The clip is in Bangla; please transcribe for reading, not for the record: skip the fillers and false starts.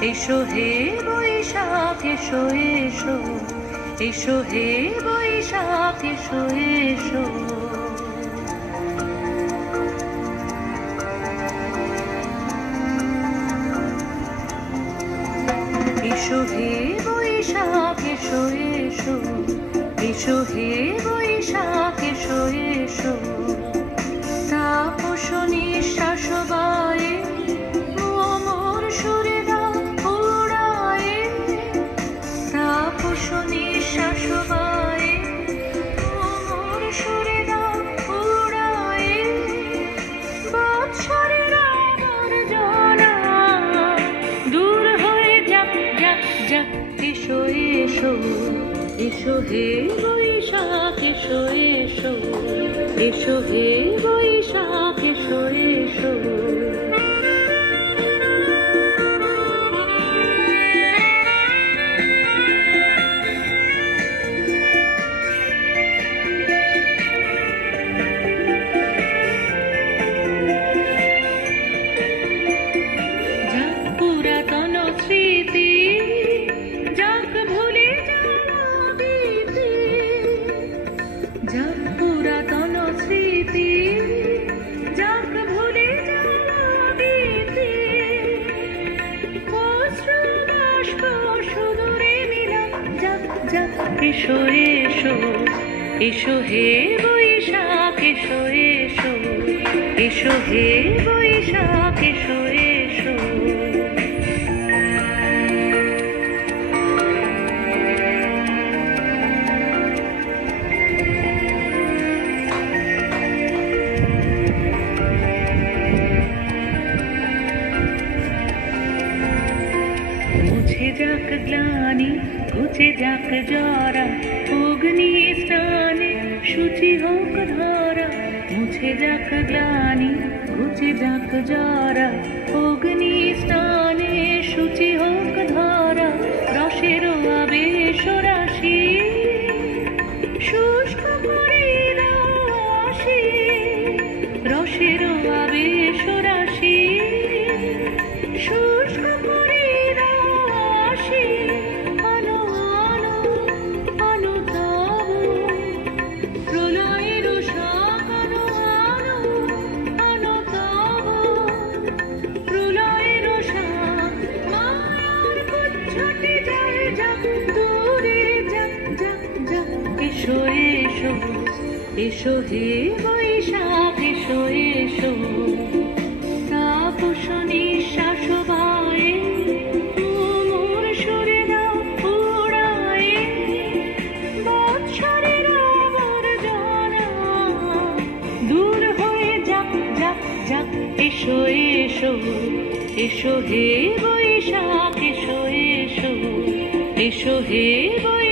এসো হে বৈশাখ এসো এসো, এসো হে বৈশাখ এসো এসো। এসো হে বৈশাখ এসো এসো, এসো হে বৈশাখ এসো এসো। তাপস নিঃশ্বাস বায়ে অমর সুরে দাও উড়ায়ে, তাপস নিঃশ্বাস বায়ে অমর সুরে দাও উড়ায়ে। বৎসরের আবর্জনা দূর হয়ে যাক যাক যাক। এসো এসো, এসো হে বৈশাখ এসো এসো, এসো হে বৈশাখ এসো এসো। যাক পুরাতন স্মৃতি, যাক ভুলে যাওয়া ভীতি, যাক পুরাতন স্মৃতি, যাক ভুলে যাওয়া ভীতি। অশ্রু বাষ্প সুদূরে মিলাম যাক যাক। এসো এসো, এসো হে বৈশাখ এসো এসো, এসো হে বৈশাখ এসো এসো। মুছে যাক গ্লানি, ঘুচে যাক জরা, অগ্নি স্নানে শুচি হোক ধরা। মুছে যাক গ্লানি, ঘুচে যাক জরা, অগ্নি স্নানে শুচি হোক ধরা। রসের আবেশ রাশি শুষ্ক করে দাও আসি, রসের আবেশ রাশি শুষ্ক করে দাও আসি। আনো আনো আনো তব প্রলয়ের শাক, আনো আনো আনো তব প্রলয়ের শাক। মায়ার কুচ্ছটে যায় যাক দূরে যাক যাক যাক। এসো এসো, এসো হে বৈশাখ এসো এসো। তাপস নিঃশ্বাস বায়ে অমর সুরে দাও উড়ায়ে। বৎসরের আবর্জনা দূর হয়ে যাক যাক যাক। এসো এসো, এসো হে বৈশাখ এসো এসো, এসো হে বৈশাখ।